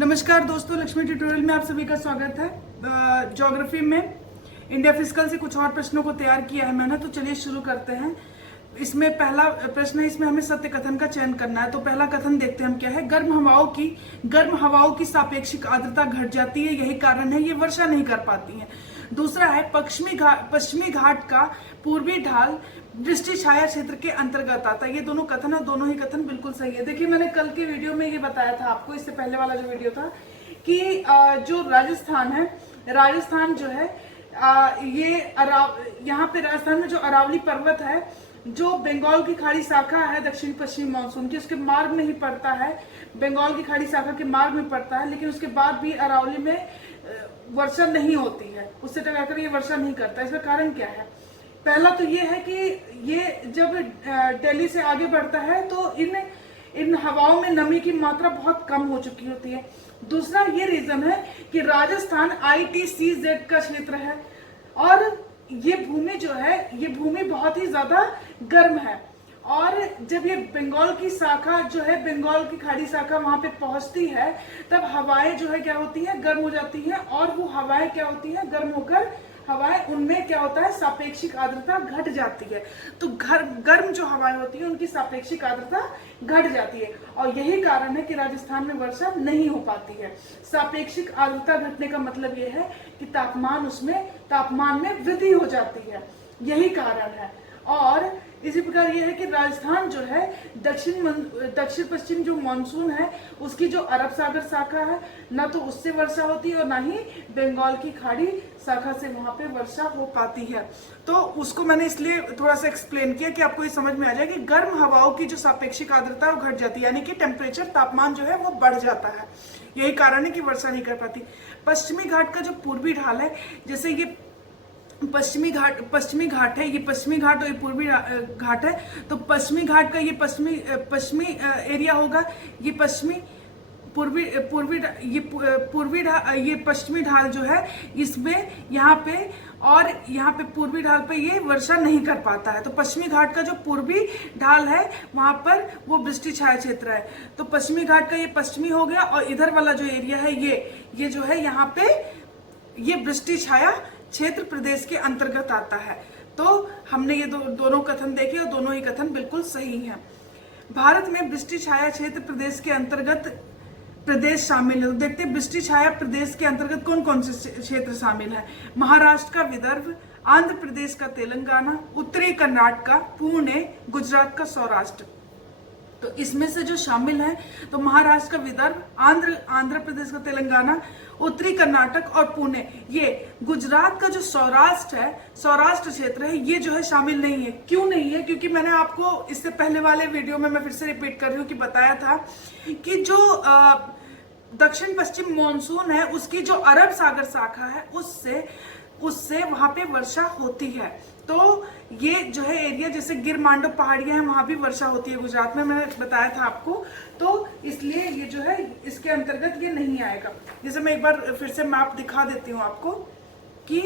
नमस्कार दोस्तों, लक्ष्मी ट्यूटोरियल में आप सभी का स्वागत है। ज्योग्राफी में इंडिया फिजिकल से कुछ और प्रश्नों को तैयार किया है मैंने, तो चलिए शुरू करते हैं। इसमें पहला प्रश्न है, इसमें हमें सत्य कथन का चयन करना है। तो पहला कथन देखते हैं हम क्या है। गर्म हवाओं की सापेक्षिक आर्द्रता घट जाती है, यही कारण है ये वर्षा नहीं कर पाती है। दूसरा है, पश्चिमी घाट का पूर्वी ढाल वृष्टि छाया क्षेत्र के अंतर्गत आता है। ये दोनों कथन है, दोनों ही कथन बिल्कुल सही है। देखिए, मैंने कल के वीडियो में ये बताया था आपको, इससे पहले वाला जो वीडियो था, कि जो राजस्थान है, राजस्थान जो है ये यहाँ पे राजस्थान में जो अरावली पर्वत है, जो बंगाल की खाड़ी शाखा है दक्षिण पश्चिमी मानसून की, उसके मार्ग में ही पड़ता है। बंगाल की खाड़ी शाखा के मार्ग में पड़ता है, लेकिन उसके बाद भी अरावली में वर्षा नहीं होती है, उससे टकराकर ये वर्षा नहीं करता। इसका कारण क्या है? पहला तो ये है कि ये जब दिल्ली से आगे बढ़ता है तो इन हवाओं में नमी की मात्रा बहुत कम हो चुकी होती है। दूसरा ये रीजन है कि राजस्थान ITCZ का क्षेत्र है और ये भूमि जो है, ये भूमि बहुत ही ज्यादा गर्म है। और जब ये बंगाल की शाखा जो है, बंगाल की खाड़ी शाखा वहां पे पहुंचती है, तब हवाएं जो है क्या होती है, गर्म हो जाती हैं। और वो हवाएं क्या होती हैं, गर्म होकर हवाएं, उनमें क्या होता है, सापेक्षिक आर्द्रता घट जाती है। तो गर्म जो हवाएं होती है उनकी सापेक्षिक आर्द्रता घट जाती है, और यही कारण है कि राजस्थान में वर्षा नहीं हो पाती है। सापेक्षिक आर्द्रता घटने का मतलब ये है कि तापमान में वृद्धि हो जाती है, यही कारण है। और इसी प्रकार यह है कि राजस्थान जो है, दक्षिण पश्चिम जो मानसून है उसकी जो अरब सागर शाखा है, ना तो उससे वर्षा होती है और ना ही बंगाल की खाड़ी शाखा से वहां पे वर्षा हो पाती है। तो उसको मैंने इसलिए थोड़ा सा एक्सप्लेन किया कि आपको ये समझ में आ जाए कि गर्म हवाओं की जो सापेक्षिक आर्द्रता है वो घट जाती है, यानी कि टेम्परेचर, तापमान जो है वो बढ़ जाता है। यही कारण है कि वर्षा नहीं कर पाती। पश्चिमी घाट का जो पूर्वी ढाल है, जैसे ये पश्चिमी घाट है, ये पश्चिमी घाट और ये पूर्वी घाट है। तो पश्चिमी घाट का ये पश्चिमी एरिया होगा, ये ये पश्चिमी ढाल जो है, इसमें यहाँ पे और यहाँ पे पूर्वी ढाल पे ये वर्षा नहीं कर पाता है। तो पश्चिमी घाट का जो पूर्वी ढाल है वहां पर वो वृष्टि छाया क्षेत्र है। तो पश्चिमी घाट का ये पश्चिमी हो गया, और इधर वाला जो एरिया है ये जो है, यहाँ पे ये वृष्टि छाया क्षेत्र प्रदेश के अंतर्गत आता है। तो हमने ये दोनों कथन देखे और दोनों ही कथन बिल्कुल सही हैं। भारत में वृष्टि छाया क्षेत्र प्रदेश के अंतर्गत प्रदेश शामिल है। तो देखते हैं वृष्टि छाया प्रदेश के अंतर्गत कौन कौन से क्षेत्र शामिल है। महाराष्ट्र का विदर्भ, आंध्र प्रदेश का तेलंगाना, उत्तरी कर्नाटक, पुणे, गुजरात का सौराष्ट्र। तो इसमें से जो शामिल है, तो महाराष्ट्र का विदर्भ, आंध्र प्रदेश का तेलंगाना, उत्तरी कर्नाटक और पुणे। ये गुजरात का जो सौराष्ट्र क्षेत्र है, ये जो है शामिल नहीं है। क्यों नहीं है? क्योंकि मैंने आपको इससे पहले वाले वीडियो में, मैं फिर से रिपीट कर रही हूँ, कि बताया था कि जो दक्षिण पश्चिम मानसून है, उसकी जो अरब सागर शाखा है, उससे वहां पे वर्षा होती है। तो ये जो है एरिया, जैसे गिर मांडव पहाड़ियां हैं, वहां भी वर्षा होती है गुजरात में, मैंने बताया था आपको। तो इसलिए ये जो है इसके अंतर्गत ये नहीं आएगा। जैसे मैं एक बार फिर से मैप दिखा देती हूँ आपको, कि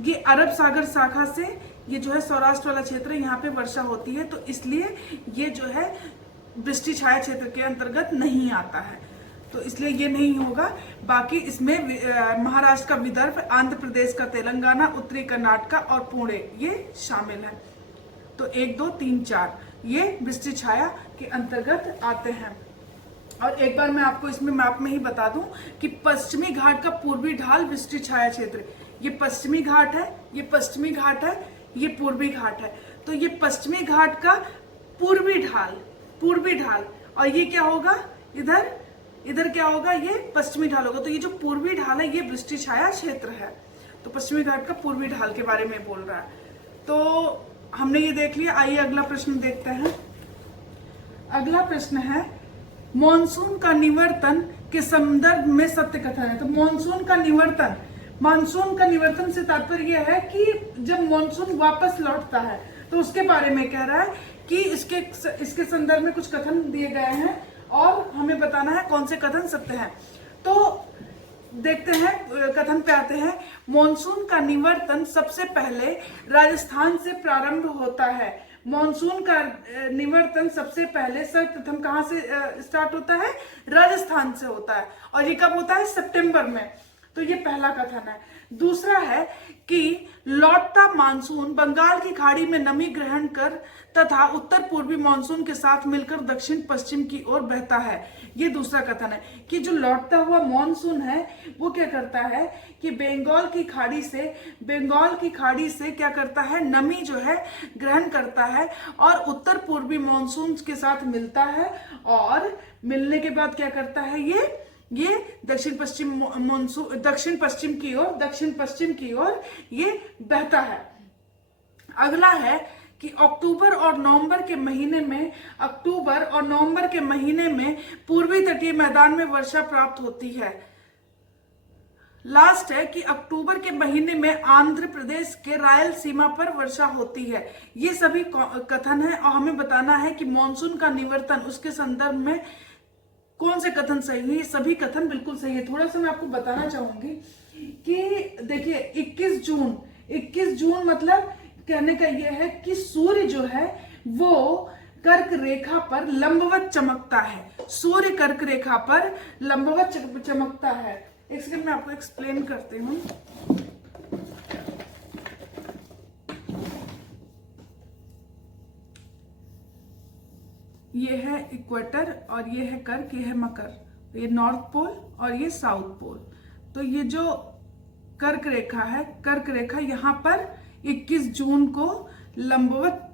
ये अरब सागर शाखा से ये जो है सौराष्ट्र वाला क्षेत्र है, यहाँ पे वर्षा होती है। तो इसलिए ये जो है वृष्टि छाया क्षेत्र के अंतर्गत नहीं आता है, तो इसलिए ये नहीं होगा। बाकी इसमें महाराष्ट्र का विदर्भ, आंध्र प्रदेश का तेलंगाना, उत्तरी कर्नाटक और पुणे ये शामिल है। तो 1, 2, 3, 4 ये वृष्टि छाया के अंतर्गत आते हैं। और एक बार मैं आपको इसमें मैप में ही बता दूं कि पश्चिमी घाट का पूर्वी ढाल वृष्टि छाया क्षेत्र, ये पश्चिमी घाट है, ये पश्चिमी घाट है, ये पूर्वी घाट है। तो ये पश्चिमी घाट का पूर्वी ढाल, और ये क्या होगा, इधर क्या होगा, ये पश्चिमी ढाल होगा। तो ये जो पूर्वी ढाल है, ये वृष्टि छाया क्षेत्र है। तो पश्चिमी घाट का पूर्वी ढाल के बारे में बोल रहा है। तो हमने ये देख लिया। आइए अगला प्रश्न देखते हैं। अगला प्रश्न है, मॉनसून का निवर्तन के संदर्भ में सत्य कथन है। तो मानसून का निवर्तन से तात्पर्य यह है कि जब मानसून वापस लौटता है, तो उसके बारे में कह रहा है कि इसके संदर्भ में कुछ कथन दिए गए हैं और हमें बताना है कौन से कथन सत्य हैं। तो देखते हैं, कथन पे आते हैं। मॉनसून का निवर्तन सबसे पहले राजस्थान से प्रारंभ होता है। मॉनसून का निवर्तन सबसे पहले सर्वप्रथम कहां से स्टार्ट होता है? राजस्थान से होता है। और ये कब होता है? सितंबर में। तो ये पहला कथन है। दूसरा है कि लौटता मानसून बंगाल की खाड़ी में नमी ग्रहण कर तथा उत्तर पूर्वी मानसून के साथ मिलकर दक्षिण पश्चिम की ओर बहता है। ये दूसरा कथन है कि जो लौटता हुआ मानसून है वो क्या करता है कि बंगाल की खाड़ी से क्या करता है? नमी जो है ग्रहण करता है और उत्तर पूर्वी मानसून के साथ मिलता है, और मिलने के बाद क्या करता है? ये दक्षिण पश्चिम की ओर ये बहता है। अगला है कि अक्टूबर और नवंबर के महीने में पूर्वी तटीय मैदान में वर्षा प्राप्त होती है। लास्ट है कि अक्टूबर के महीने में आंध्र प्रदेश के रायलसीमा पर वर्षा होती है। ये सभी कथन है और हमें बताना है कि मानसून का निवर्तन, उसके संदर्भ में कौन से कथन सही है। सभी कथन बिल्कुल सही है। थोड़ा सा मैं आपको बताना चाहूंगी कि देखिए 21 जून मतलब कहने का यह है कि सूर्य जो है वो कर्क रेखा पर लंबवत चमकता है। सूर्य कर्क रेखा पर लंबवत चमकता है। एक सेकंड मैं आपको एक्सप्लेन करती हूँ। ये है इक्वेटर और ये है कर्क, ये है मकर, ये नॉर्थ पोल और ये साउथ पोल। तो ये जो कर्क रेखा है, कर्क रेखा यहाँ पर 21 जून को लंबवत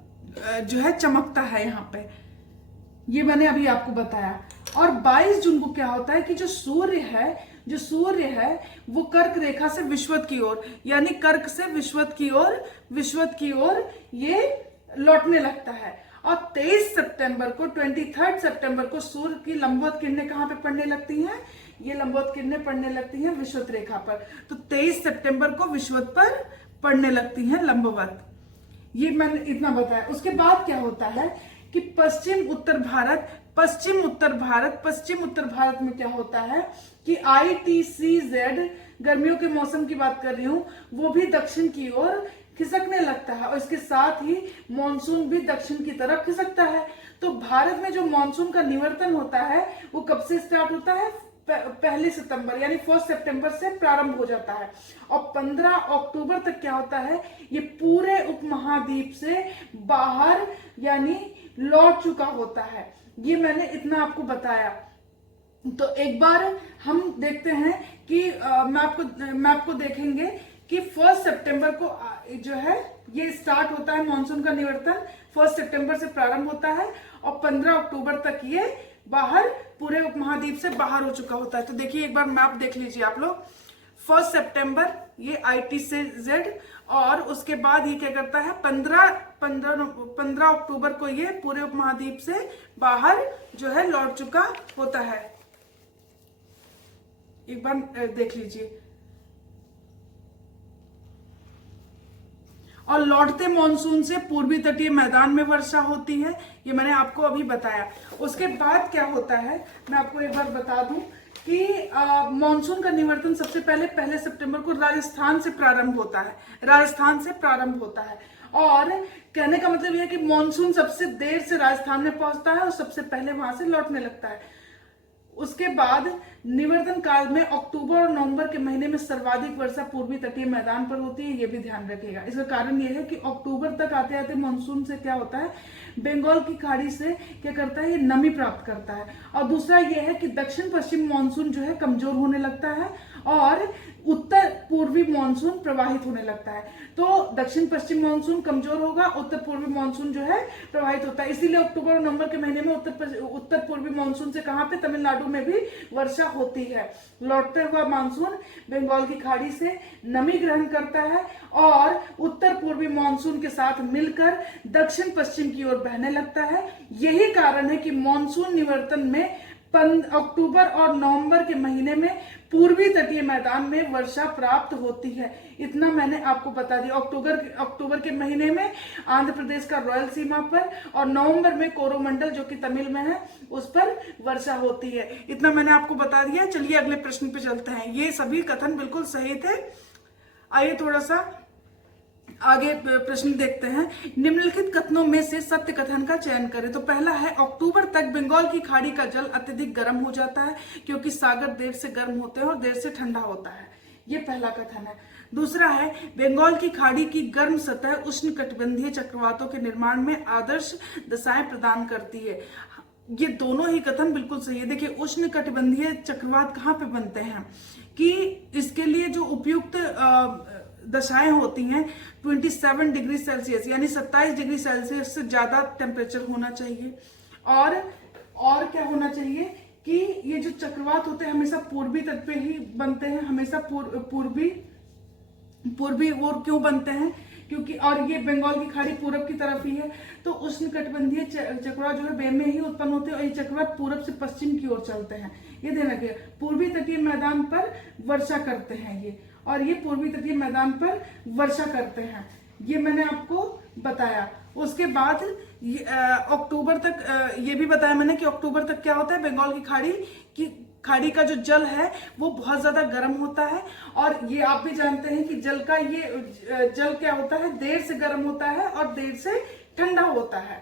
जो है चमकता है यहाँ पे। ये मैंने अभी आपको बताया। और 22 जून को क्या होता है कि जो सूर्य है वो कर्क रेखा से विषुवत की ओर, यानी कर्क से विषुवत की ओर ये लौटने लगता है। और 23 सितंबर को सूर्य की लंबवत किरणें कहां पे पड़ने लगती हैं? ये लंबवत किरणें पड़ने लगती हैं विषुवत रेखा पर। तो 23 सितंबर को विषुवत पर पड़ने लगती हैं लंबवत। ये मैंने इतना बताया। उसके बाद क्या होता है कि पश्चिम उत्तर भारत में क्या होता है कि ITCZ, गर्मियों के मौसम की बात कर रही हूं, वो भी दक्षिण की ओर खिसकने लगता है और इसके साथ ही मॉनसून भी दक्षिण की तरफ खिसकता है। तो भारत में जो मॉनसून का निवर्तन होता है वो कब से स्टार्ट होता है? 1 सितंबर यानी 1 सितंबर से प्रारंभ हो जाता है और 15 अक्टूबर तक क्या होता है? ये पूरे उपमहाद्वीप से बाहर यानी लौट चुका होता है। ये मैंने इतना आपको बताया। तो एक बार हम देखते हैं कि मैं आपको देखेंगे कि 1 सितंबर को जो है ये स्टार्ट होता है मॉनसून का निवर्तन, 1 सितंबर से प्रारंभ होता है और 15 अक्टूबर तक ये बाहर पूरे उपमहाद्वीप से बाहर हो चुका होता है। तो देखिए एक बार मैप देख लीजिए आप लोग। 1 सितंबर ये ITCZ और उसके बाद ये क्या करता है? 15 अक्टूबर को ये पूरे उपमहाद्वीप से बाहर जो है लौट चुका होता है। एक बार देख लीजिए। और लौटते मॉनसून से पूर्वी तटीय मैदान में वर्षा होती है। ये मैंने आपको अभी बताया। उसके बाद क्या होता है मैं आपको एक बार बता दूं कि मॉनसून का निवर्तन सबसे पहले 1 सितंबर को राजस्थान से प्रारंभ होता है। और कहने का मतलब यह है कि मॉनसून सबसे देर से राजस्थान में पहुंचता है और सबसे पहले वहां से लौटने लगता है। उसके बाद निवर्तन काल में अक्टूबर और नवंबर के महीने में सर्वाधिक वर्षा पूर्वी तटीय मैदान पर होती है। ये भी ध्यान रखिएगा। इसका कारण यह है कि अक्टूबर तक आते आते मानसून से क्या होता है? बंगाल की खाड़ी से क्या करता है? ये नमी प्राप्त करता है। और दूसरा यह है कि दक्षिण पश्चिम मानसून जो है कमजोर होने लगता है और उत्तर पूर्वी मानसून प्रवाहित होने लगता है। तो दक्षिण पश्चिम मानसून कमजोर होगा, उत्तर पूर्वी मानसून जो है प्रवाहित होता है। इसीलिए अक्टूबर और नवंबर के महीने में उत्तर पूर्वी मानसून से कहां पे? तमिलनाडु में भी वर्षा होती है। लौटते हुआ मानसून बंगाल की खाड़ी से नमी ग्रहण करता है और उत्तर पूर्वी मानसून के साथ मिलकर दक्षिण पश्चिम की ओर बहने लगता है। यही कारण है कि मानसून निवर्तन में अक्टूबर और नवंबर के महीने में पूर्वी तटीय मैदान में वर्षा प्राप्त होती है। इतना मैंने आपको बता दिया। अक्टूबर के महीने में आंध्र प्रदेश का रॉयल सीमा पर और नवंबर में कोरोमंडल जो कि तमिल में है उस पर वर्षा होती है। इतना मैंने आपको बता दिया। चलिए अगले प्रश्न पे चलते हैं। ये सभी कथन बिल्कुल सही थे। आइए थोड़ा सा आगे प्रश्न देखते हैं। निम्नलिखित कथनों में से सत्य कथन का चयन करें। तो पहला है, अक्टूबर तक बंगाल की खाड़ी का जल अत्यधिक गर्म हो जाता है क्योंकि सागर देर से गर्म होते हैं और देर से ठंडा होता है। ये पहला कथन है। दूसरा है, बंगाल की खाड़ी की गर्म सतह उष्णकटिबंधीय चक्रवातों के निर्माण में आदर्श दशाएं प्रदान करती है। ये दोनों ही कथन बिल्कुल सही है। देखिए, उष्णकटिबंधीय चक्रवात कहाँ पे बनते हैं कि इसके लिए जो उपयुक्त दशाएं होती हैं 27 डिग्री सेल्सियस यानी 27 डिग्री सेल्सियस से ज्यादा टेम्परेचर होना चाहिए। और क्या होना चाहिए कि ये जो चक्रवात होते हैं हमेशा पूर्वी तट पे ही बनते हैं, हमेशा पूर्वी और क्यों बनते हैं क्योंकि, और ये बंगाल की खाड़ी पूरब की तरफ ही है, तो उष्णकटिबंधीय चक्रवात जो है वे में ही उत्पन्न होते हैं और ये चक्रवात पूरब से पश्चिम की ओर चलते हैं। ये ध्यान रखिए, पूर्वी तटीय मैदान पर वर्षा करते हैं ये, और ये पूर्वी तटीय मैदान पर वर्षा करते हैं, ये मैंने आपको बताया। उसके बाद अक्टूबर तक ये भी बताया मैंने कि अक्टूबर तक क्या होता है, बंगाल की खाड़ी का जो जल है वो बहुत ज्यादा गर्म होता है। और ये आप भी जानते हैं कि जल क्या होता है, देर से गर्म होता है और देर से ठंडा होता है।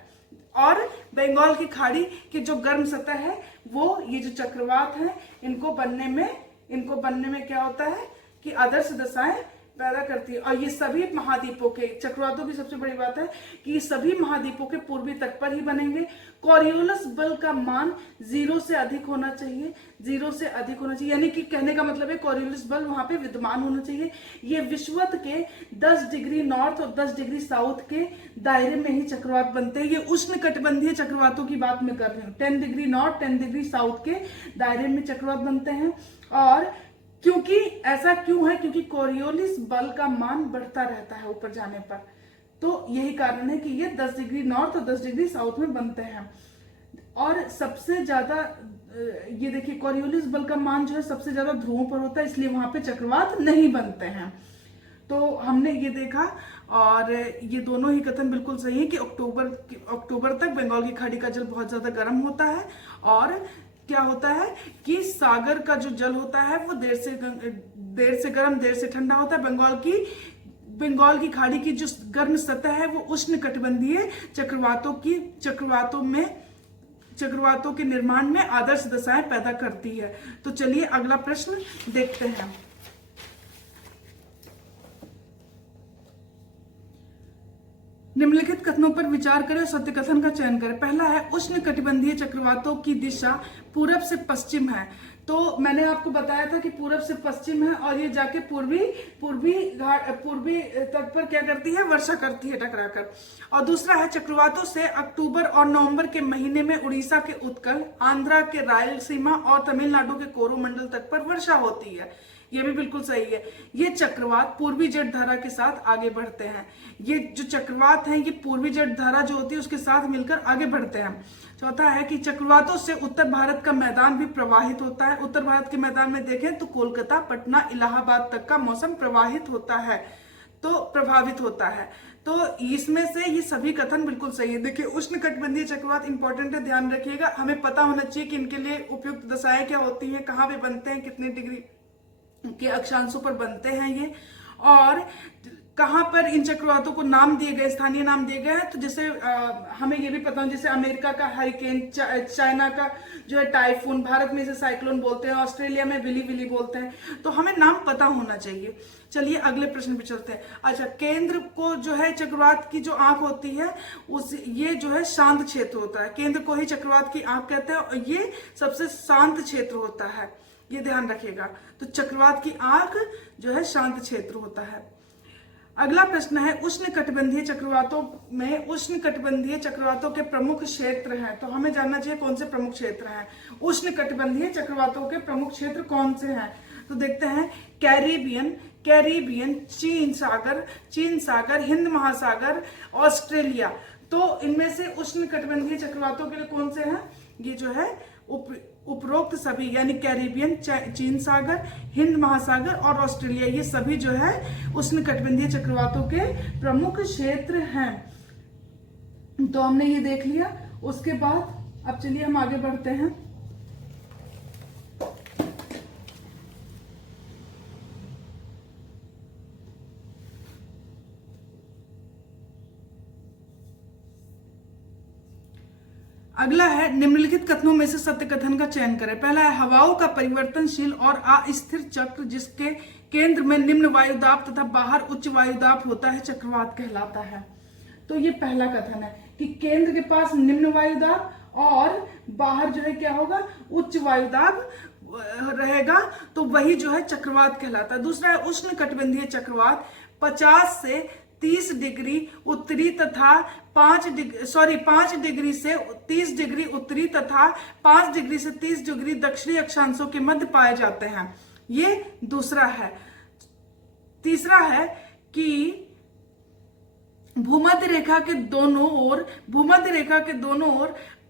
और बंगाल की खाड़ी की जो गर्म सतह है वो ये जो चक्रवात है इनको बनने में क्या होता है कि आदर्श दशाएं पैदा करती है। और ये सभी महाद्वीपों के, चक्रवातों की सबसे बड़ी बात है कि ये सभी महाद्वीपों के पूर्वी तट पर ही बनेंगे। कोरियोलिस बल का मान 0 से अधिक होना चाहिए, 0 से अधिक होना चाहिए, यानी कि कहने का मतलब है कोरियोलिस बल वहां पे विद्यमान होना चाहिए। ये विषुवत के 10 डिग्री नॉर्थ और 10 डिग्री साउथ के दायरे में ही चक्रवात बनते हैं। ये उष्णकटिबंधीय चक्रवातों की बात मैं कर रही हूँ। 10 डिग्री नॉर्थ 10 डिग्री साउथ के दायरे में चक्रवात बनते हैं। और क्योंकि ऐसा क्यों है, क्योंकि कोरियोलिस बल का मान बढ़ता रहता है ऊपर जाने पर, तो यही कारण है कि ये 10 डिग्री नॉर्थ और 10 डिग्री साउथ में बनते हैं। और सबसे ज्यादा ये देखिए, कोरियोलिस बल का मान जो है सबसे ज्यादा ध्रुवों पर होता है, इसलिए वहां पे चक्रवात नहीं बनते हैं। तो हमने ये देखा, और ये दोनों ही कथन बिल्कुल सही है कि अक्टूबर तक बंगाल की खाड़ी का जल बहुत ज्यादा गर्म होता है, और क्या होता है कि सागर का जो जल होता है वो देर से गर्म देर से ठंडा होता है। बंगाल की खाड़ी की जो गर्म सतह है वो उष्णकटिबंधीय चक्रवातों के निर्माण में आदर्श दशाएं पैदा करती है। तो चलिए अगला प्रश्न देखते हैं। निम्नलिखित कथनों पर विचार करें और सत्य कथन का चयन करें। पहला है, उष्णकटिबंधीय चक्रवातों की दिशा पूरब से पश्चिम है। तो मैंने आपको बताया था कि पूरब से पश्चिम है और ये जाके पूर्वी तट पर क्या करती है, वर्षा करती है टकराकर। और दूसरा है, चक्रवातों से अक्टूबर और नवंबर के महीने में उड़ीसा के उत्कल, आंध्रा के रायलसीमा और तमिलनाडु के कोरोमंडल तट पर वर्षा होती है। ये भी बिल्कुल सही है। ये चक्रवात पूर्वी जेट धारा के साथ आगे बढ़ते हैं। ये जो चक्रवात हैं ये पूर्वी जेट धारा जो होती है उसके साथ मिलकर आगे बढ़ते हैं। चौथा है कि चक्रवातों से उत्तर भारत का मैदान भी प्रवाहित होता है। उत्तर भारत के मैदान में देखें तो कोलकाता, पटना, इलाहाबाद तक का मौसम प्रभावित होता है। तो इसमें से ये सभी कथन बिल्कुल सही है। देखिए, उष्णकटिबंधीय चक्रवात इंपॉर्टेंट है, ध्यान रखिएगा। हमें पता होना चाहिए कि इनके लिए उपयुक्त दशाएं क्या होती हैं, कहाँ पे बनते हैं, कितने डिग्री के अक्षांशों पर बनते हैं ये, और कहां पर इन चक्रवातों को नाम दिए गए, स्थानीय नाम दिए गए हैं। तो जैसे हमें ये भी पता है, जैसे अमेरिका का हरिकेन, चाइना का जो है टाइफून, भारत में इसे साइक्लोन बोलते हैं, ऑस्ट्रेलिया में विली विली बोलते हैं। तो हमें नाम पता होना चाहिए। चलिए अगले प्रश्न पे चलते हैं। अच्छा, केंद्र को जो है चक्रवात की जो आंख होती है ये जो है शांत क्षेत्र होता है। केंद्र को ही चक्रवात की आंख कहते हैं और ये सबसे शांत क्षेत्र होता है, ये ध्यान रखिएगा। तो चक्रवात की आंख जो है शांत क्षेत्र होता है। अगला प्रश्न है, उष्णकटिबंधीय चक्रवातों के प्रमुख क्षेत्र हैं। तो हमें जानना चाहिए कौन से प्रमुख क्षेत्र हैं। उष्णकटिबंधीय चक्रवातों के प्रमुख क्षेत्र कौन से हैं? तो देखते हैं, कैरिबियन, चीन सागर, हिंद महासागर, ऑस्ट्रेलिया। तो इनमें से उष्णकटिबंधीय चक्रवातों के लिए कौन से हैं? ये जो है उपरोक्त सभी, यानी कैरिबियन, चीन सागर, हिंद महासागर और ऑस्ट्रेलिया, ये सभी जो है उष्णकटिबंधीय चक्रवातों के प्रमुख क्षेत्र हैं। तो हमने ये देख लिया। उसके बाद अब चलिए हम आगे बढ़ते हैं। अगला है निम्नलिखित कथनों में से सत्य कथन का चयन करें। पहला है हवाओं का परिवर्तनशील और अस्थिर चक्र जिसके केंद्र में निम्न वायुदाब तथा बाहर उच्च वायुदाब होता है चक्रवात कहलाता है। तो ये पहला कथन है कि केंद्र के पास निम्न वायुदाब और बाहर जो है क्या होगा, उच्च वायुदाब रहेगा, तो वही जो है चक्रवात कहलाता है। दूसरा है उष्ण कटिबंधीय चक्रवात 50 से 30 डिग्री उत्तरी तथा 5 डिग्री से 30 डिग्री उत्तरी तथा 5 डिग्री से 30 डिग्री दक्षिणी अक्षांशों के मध्य पाए जाते हैं। ये दूसरा है। तीसरा है कि भूमध्य रेखा के दोनों ओर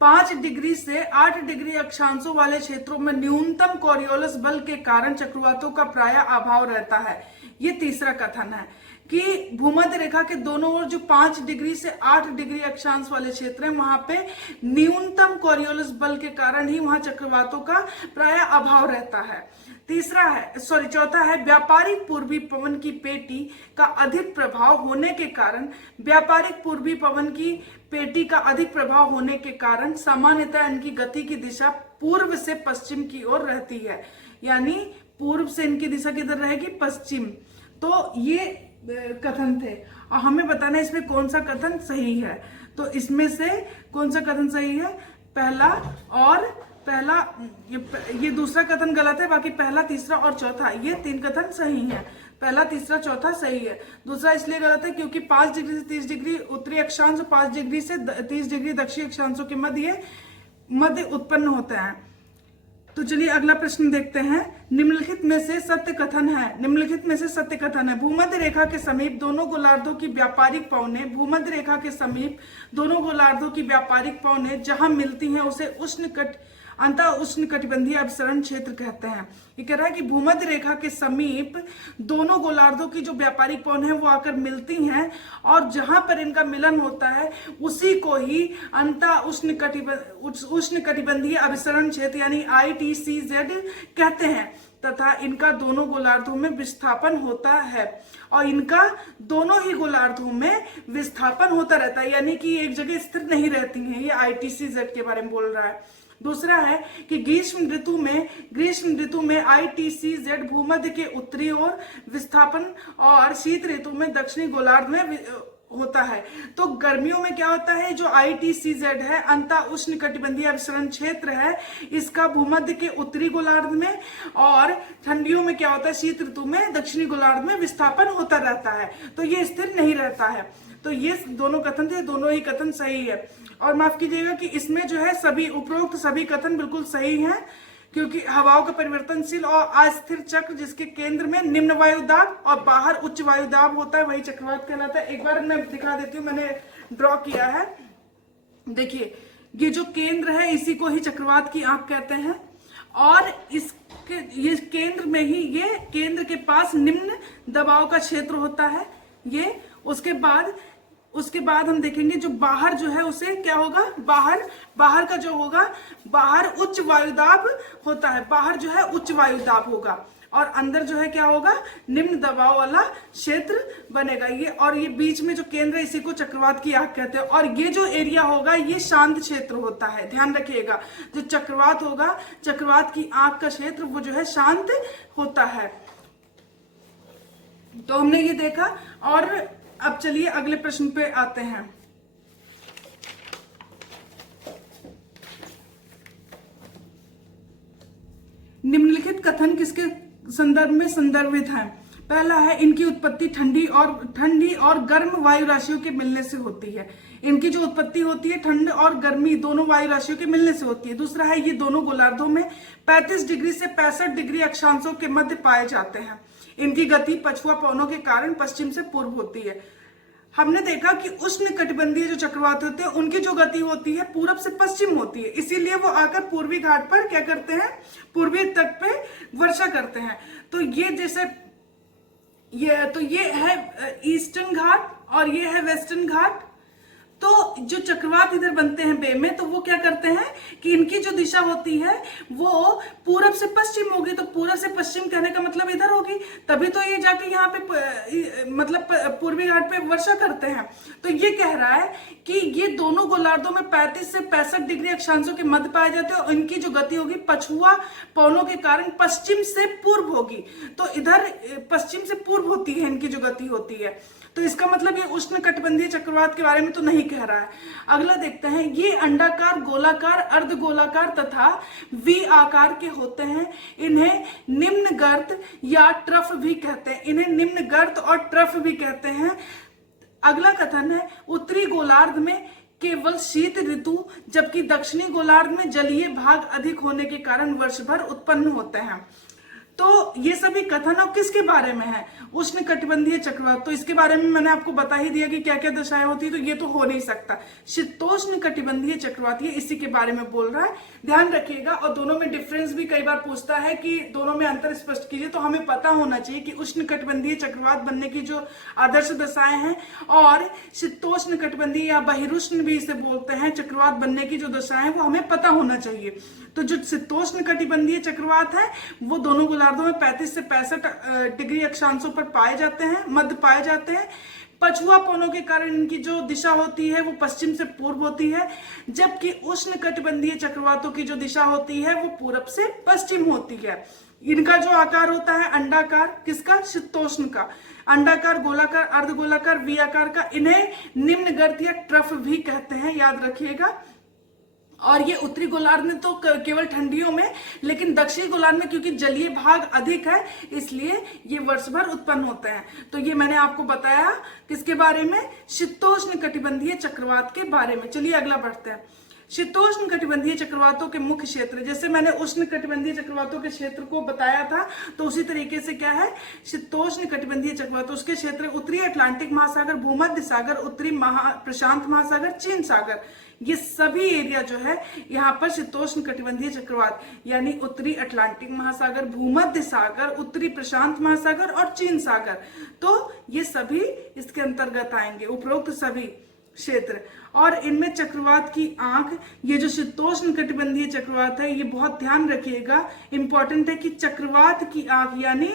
5 डिग्री से 8 डिग्री अक्षांशों वाले क्षेत्रों में न्यूनतम कोरियोलिस बल के कारण चक्रवातों का प्रायः अभाव रहता है। ये तीसरा कथन है कि भूमध्य रेखा के दोनों ओर जो 5 डिग्री से 8 डिग्री अक्षांश वाले क्षेत्र हैं वहां पे न्यूनतम कोरियोलिस बल के कारण ही वहां चक्रवातों का प्रायः अभाव रहता है। चौथा है व्यापारिक पूर्वी पवन की पेटी का अधिक प्रभाव होने के कारण सामान्यतः इनकी गति की दिशा पूर्व से पश्चिम की ओर रहती है, यानी पूर्व से इनकी दिशा किधर रहेगी, पश्चिम। तो ये कथन थे और हमें बताना है इसमें कौन सा कथन सही है। तो इसमें से कौन सा कथन सही है, ये दूसरा कथन गलत है, बाकी पहला, तीसरा और चौथा ये 3 कथन सही है। पहला, तीसरा, चौथा सही है। दूसरा इसलिए गलत है क्योंकि 5 डिग्री से 30 डिग्री उत्तरी अक्षांश, 5 डिग्री से 30 डिग्री दक्षिणी अक्षांशों के मध्य उत्पन्न होते हैं। तो चलिए अगला प्रश्न देखते हैं। निम्नलिखित में से सत्य कथन है भूमध्य रेखा के समीप दोनों गोलार्धों की व्यापारिक पौने जहां मिलती हैं उसे अंतः उष्ण कटिबंधीय अभिसरण क्षेत्र कहते हैं। ये कह रहा है कि भूमध्य रेखा के समीप दोनों गोलार्धों की जो व्यापारिक पौने हैं वो आकर मिलती हैं और जहां पर इनका मिलन होता है उसी को ही अंतः उष्ण कटिबंधीय अभिसरण क्षेत्र यानी ITCZ कहते हैं तथा इनका दोनों गोलार्धों में विस्थापन होता है और इनका दोनों ही गोलार्धों में विस्थापन होता रहता है, यानी कि एक जगह स्थिर नहीं रहती हैं। ये ITCZ के बारे में बोल रहा है। दूसरा है कि ग्रीष्म ऋतु में ITCZ भूमध्य के उत्तरी ओर विस्थापन और शीत ऋतु में दक्षिणी गोलार्ध में होता है। तो गर्मियों में क्या होता है, जो ITCZ है अंतः उष्ण कटिबंधीय अभिसरण क्षेत्र है, इसका भूमध्य के उत्तरी गोलार्ध में, और ठंडियों में क्या होता है, शीत ऋतु में दक्षिणी गोलार्ध में विस्थापन होता रहता है, तो ये स्थिर नहीं रहता है। तो ये दोनों कथन थे, दोनों ही कथन सही है। और माफ कीजिएगा कि इसमें जो है उपरोक्त सभी कथन बिल्कुल सही हैं, क्योंकि हवाओं का परिवर्तनशील और अस्थिर चक्र जिसके केंद्र में निम्न वायुदाब और बाहर उच्च वायुदाब होता है वही चक्रवात कहलाता है। एक बार मैं दिखा देती हूँ, मैंने ड्रॉ किया है। देखिए ये जो केंद्र है इसी को ही चक्रवात की आंख कहते हैं और ये केंद्र में ही, ये केंद्र के पास निम्न दबाव का क्षेत्र होता है ये। उसके बाद हम देखेंगे जो बाहर जो है उसे क्या होगा, बाहर का जो होगा, बाहर उच्च वायुदाब होता है, बाहर जो है उच्च वायुदाब होगा और अंदर जो है क्या होगा, निम्न दबाव वाला क्षेत्र बनेगा ये। और ये बीच में जो केंद्र है इसी को चक्रवात की आंख कहते हैं। और ये जो एरिया होगा ये शांत क्षेत्र होता है, ध्यान रखिएगा। जो चक्रवात होगा, चक्रवात की आंख का क्षेत्र वो जो है शांत होता है। तो हमने ये देखा और अब चलिए अगले प्रश्न पे आते हैं। निम्नलिखित कथन किसके संदर्भ में संदर्भित है? पहला है इनकी उत्पत्ति ठंडी और गर्म वायु राशियों के मिलने से होती है। इनकी जो उत्पत्ति होती है ठंड और गर्मी दोनों वायु राशियों के मिलने से होती है। दूसरा है ये दोनों गोलार्धों में 35 डिग्री से 65 डिग्री अक्षांशों के मध्य पाए जाते हैं। इनकी गति पछुआ पवनों के कारण पश्चिम से पूर्व होती है। हमने देखा कि उष्ण कटिबंधीय जो चक्रवात होते हैं उनकी जो गति होती है पूरब से पश्चिम होती है, इसीलिए वो आकर पूर्वी घाट पर क्या करते हैं, पूर्वी तट पे वर्षा करते हैं। तो ये है ईस्टर्न घाट और ये है वेस्टर्न घाट। तो जो चक्रवात इधर बनते हैं बे में, तो वो क्या करते हैं कि इनकी जो दिशा होती है वो पूरब से पश्चिम होगी, तो पूरब से पश्चिम कहने का मतलब इधर होगी, तभी तो ये जाके यहाँ पे मतलब पूर्वी घाट पे वर्षा करते हैं। तो ये कह रहा है कि ये दोनों गोलार्धों में 35 से 65 डिग्री अक्षांशों के मध्य पाए जाते हैं और इनकी जो गति होगी पछुआ पवनों के कारण पश्चिम से पूर्व होगी। तो इधर पश्चिम से पूर्व होती है इनकी जो गति होती है, तो इसका मतलब ये उष्ण कटिबंधीय चक्रवात के बारे में तो नहीं कह रहा है। अगला देखते हैं, ये अंडाकार, गोलाकार, अर्धगोलाकार तथा वी आकार के होते हैं। इन्हें निम्न गर्त या ट्रफ भी कहते हैं। इन्हें निम्न गर्त और ट्रफ भी कहते हैं। अगला कथन है, उत्तरी गोलार्ध में केवल शीत ऋतु, जबकि दक्षिणी गोलार्ध में जलीय भाग अधिक होने के कारण वर्ष भर उत्पन्न होते हैं। तो ये सभी कथन अब किसके बारे में है? उष्ण कटिबंधीय चक्रवात। तो इसके बारे में मैंने आपको बता ही दिया कि क्या क्या दशाएं होती है, तो ये तो हो नहीं सकता। शीतोष्ण कटिबंधीय चक्रवात ये इसी के बारे में बोल रहा है, ध्यान रखिएगा। और दोनों में डिफरेंस भी कई बार पूछता है कि दोनों में अंतर स्पष्ट कीजिए, तो हमें पता होना चाहिए कि उष्ण कटिबंधीय चक्रवात बनने की जो आदर्श दशाएं हैं और शीतोष्ण कटिबंधीय या बहिरुष्ण भी इसे बोलते हैं चक्रवात बनने की जो दशाएं, वो हमें पता होना चाहिए। तो जो शीतोष्ण कटिबंधीय चक्रवात है वो दोनों गोलार्धों में 35 से 65 डिग्री अक्षांशों पर पाए जाते हैं, मध्य पाए जाते हैं। पछुआ पवनों के कारण इनकी जो दिशा होती है वो पश्चिम से पूर्व होती है, जबकि उष्ण कटिबंधीय चक्रवातों की जो दिशा होती है वो पूरब से पश्चिम होती है। इनका जो आकार होता है अंडाकार, किसका? शीतोष्ण का। अंडाकार, गोलाकार, अर्धगोलाकार, वी आकार का। इन्हें निम्न गर्त या ट्रफ भी कहते हैं, याद रखिएगा। और ये उत्तरी गोलार्ध में तो केवल ठंडियों में, लेकिन दक्षिणी गोलार्ध में क्योंकि जलीय भाग अधिक है इसलिए ये वर्ष भर उत्पन्न होते हैं। तो ये मैंने आपको बताया किसके बारे में? शीतोष्ण कटिबंधीय चक्रवात के बारे में। चलिए अगला बढ़ते हैं। शीतोष्ण कटिबंधीय चक्रवातों के मुख्य क्षेत्र, जैसे मैंने उष्ण कटिबंधीय चक्रवातों के क्षेत्र को बताया था, तो उसी तरीके से क्या है शीतोष्ण कटिबंधीय चक्रवात, उसके क्षेत्र उत्तरी अटलांटिक महासागर, भूमध्य सागर, उत्तरी प्रशांत महासागर, चीन सागर, ये सभी एरिया जो है यहाँ पर शीतोष्ण कटिबंधीय चक्रवात यानी उत्तरी अटलांटिक महासागर, भूमध्य सागर, उत्तरी प्रशांत महासागर और चीन सागर, तो ये सभी इसके अंतर्गत आएंगे, उपरोक्त सभी क्षेत्र। और इनमें चक्रवात की आंख, ये जो शीतोष्ण कटिबंधीय चक्रवात है ये बहुत ध्यान रखिएगा, इंपॉर्टेंट है कि चक्रवात की आंख यानी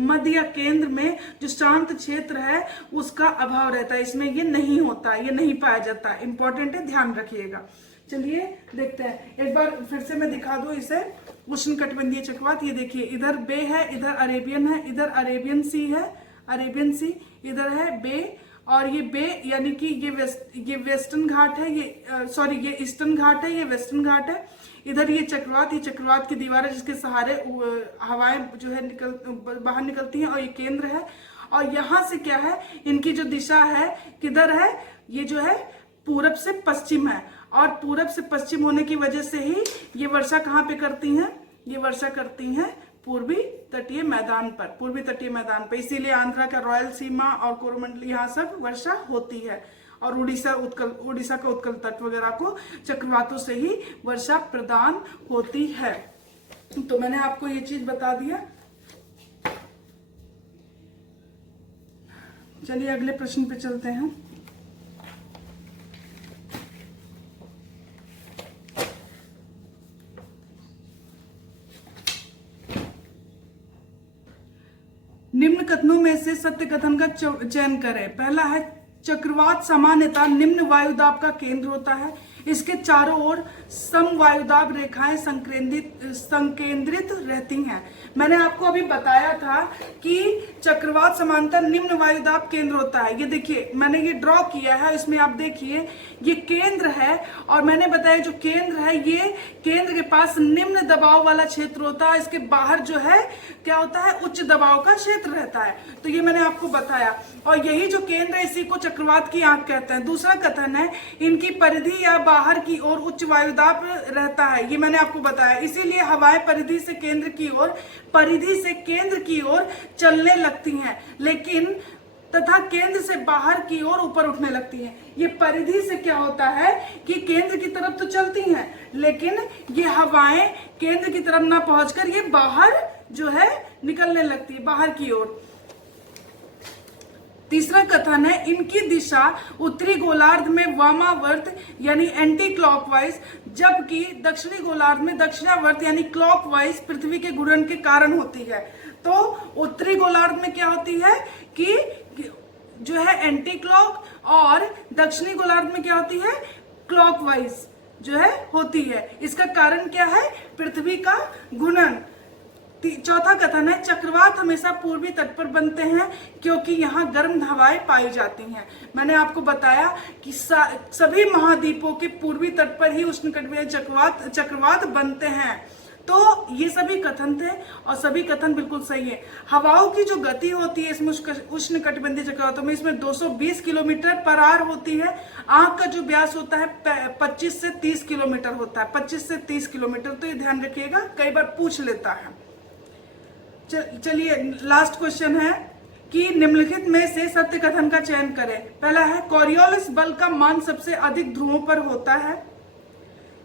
मध्य या केंद्र में जो शांत क्षेत्र है उसका अभाव रहता है, इसमें ये नहीं होता, ये नहीं पाया जाता। इंपॉर्टेंट है, ध्यान रखिएगा। चलिए देखते हैं, एक बार फिर से मैं दिखा दूं इसे। उष्ण कटिबंधीय चक्रवात, ये देखिए इधर बे है, इधर अरेबियन है, इधर अरेबियन सी है, अरेबियन सी, इधर है बे, और ये बे यानी कि ये वेस्टर्न घाट है, ये ईस्टर्न घाट है, ये वेस्टर्न घाट है। इधर ये चक्रवात की दीवार है जिसके सहारे हवाएं जो है बाहर निकलती हैं, और ये केंद्र है। और यहाँ से क्या है, इनकी जो दिशा है किधर है, ये जो है पूरब से पश्चिम है, और पूरब से पश्चिम होने की वजह से ही ये वर्षा कहाँ पे करती हैं? ये वर्षा करती हैं पूर्वी तटीय मैदान पर, पूर्वी तटीय मैदान पर। इसीलिए आंध्रा का रॉयल सीमा और कोरोमंडल यहाँ सब वर्षा होती है, और उड़ीसा का उत्कल तट वगैरह को चक्रवातों से ही वर्षा प्रदान होती है। तो मैंने आपको ये चीज बता दिया। चलिए अगले प्रश्न पे चलते हैं। निम्न कथनों में से सत्य कथन का चयन करें। पहला है, चक्रवात सामान्यतः निम्न वायुदाब का केंद्र होता है। इसके चारों ओर समवायुदाब रेखाएं संकेंद्रित रहती हैं। मैंने आपको अभी बताया था कि चक्रवात समांतर निम्न वायुदाब केंद्र होता है। ये देखिए मैंने ये ड्रॉ किया है, इसमें आप देखिए ये केंद्र है, और मैंने बताया जो केंद्र है ये केंद्र के पास निम्न दबाव वाला क्षेत्र होता है, इसके बाहर जो है क्या होता है, उच्च दबाव का क्षेत्र रहता है। तो ये मैंने आपको बताया, और यही जो केंद्र है इसी को चक्रवात की आंख कहते हैं। दूसरा कथन है, इनकी परिधि या बाहर की ओर उच्च वायुदाब रहता है, ये मैंने आपको बताया। इसीलिए हवाएं परिधि से केंद्र की ओर चलने लगती हैं, लेकिन तथा केंद्र से बाहर की ओर ऊपर उठने लगती हैं। ये परिधि से क्या होता है कि केंद्र की तरफ तो चलती हैं, लेकिन ये हवाएं केंद्र की तरफ ना पहुंचकर ये बाहर जो है निकलने लगती है, बाहर की ओर। तीसरा कथन है, इनकी दिशा उत्तरी गोलार्ध में वामावर्त यानी एंटी क्लॉकवाइज, जबकि दक्षिणी गोलार्ध में दक्षिणावर्त यानी क्लॉकवाइज पृथ्वी के घूर्णन के कारण होती है। तो उत्तरी गोलार्ध में क्या होती है कि जो है एंटी क्लॉक, और दक्षिणी गोलार्ध में क्या होती है, क्लॉकवाइज जो है होती है। इसका कारण क्या है, पृथ्वी का घूर्णन। चौथा कथन है, चक्रवात हमेशा पूर्वी तट पर बनते हैं क्योंकि यहाँ गर्म हवाएं पाई जाती हैं। मैंने आपको बताया कि सभी महाद्वीपों के पूर्वी तट पर ही उष्णकटिबंधीय चक्रवात बनते हैं। तो ये सभी कथन थे और सभी कथन बिल्कुल सही है। हवाओं की जो गति होती है इसमें उष्णकटिबंधीय चक्रवातों में, इसमें 220 किलोमीटर पर आवर होती है। आंख का जो व्यास होता है 25 से 30 किलोमीटर होता है, 25 से 30 किलोमीटर। तो ये ध्यान रखिएगा, कई बार पूछ लेता है। चलिए लास्ट क्वेश्चन है कि निम्नलिखित में से सत्य कथन का चयन करें। पहला है, कॉरियोलिस बल का मान सबसे अधिक ध्रुवों पर होता है,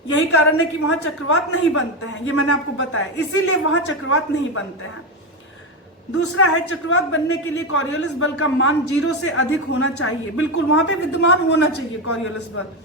यही कारण है कि वहां चक्रवात नहीं बनते हैं, ये मैंने आपको बताया, इसीलिए वहां चक्रवात नहीं बनते हैं। दूसरा है, चक्रवात बनने के लिए कॉरियोलिस बल का मान 0 से अधिक होना चाहिए, बिल्कुल वहां पे विद्यमान होना चाहिए कॉरियोलिस बल।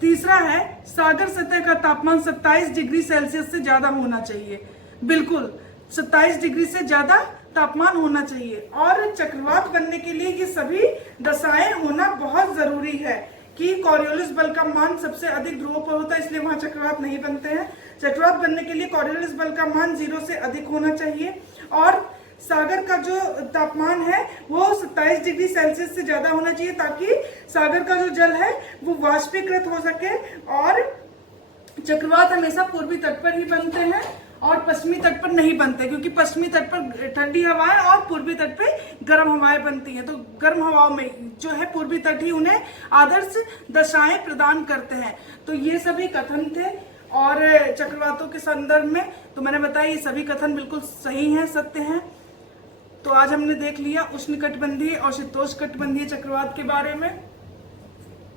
तीसरा है, सागर सतह का तापमान 27 डिग्री सेल्सियस से ज्यादा होना चाहिए, बिल्कुल 27 डिग्री से ज्यादा तापमान होना चाहिए। और चक्रवात बनने के लिए ये सभी दशाएं होना बहुत जरूरी है कि कॉरियोलिस बल का मान सबसे अधिक ध्रुवों पर होता है, इसलिए वहां चक्रवात नहीं बनते हैं। चक्रवात बनने के लिए कॉरियोलिस बल का मान 0 से अधिक होना चाहिए, और सागर का जो तापमान है वो 27 डिग्री सेल्सियस से ज्यादा होना चाहिए, ताकि सागर का जो जल है वो वाष्पीकृत हो सके। और चक्रवात हमेशा पूर्वी तट पर ही बनते हैं और पश्चिमी तट पर नहीं बनते, क्योंकि पश्चिमी तट पर ठंडी हवाएं और पूर्वी तट पे गर्म हवाएं बनती हैं। तो गर्म हवाओं में जो है पूर्वी तट ही उन्हें आदर्श दशाएं प्रदान करते हैं। तो ये सभी कथन थे और चक्रवातों के संदर्भ में तो मैंने बताया ये सभी कथन बिल्कुल सही हैं, सत्य हैं। तो आज हमने देख लिया उष्णकटिबंधीय और शीतोष्णकटिबंधीय चक्रवात के बारे में।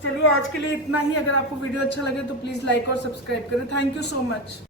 चलिए आज के लिए इतना ही। अगर आपको वीडियो अच्छा लगे तो प्लीज लाइक और सब्सक्राइब करें। Thank you so much.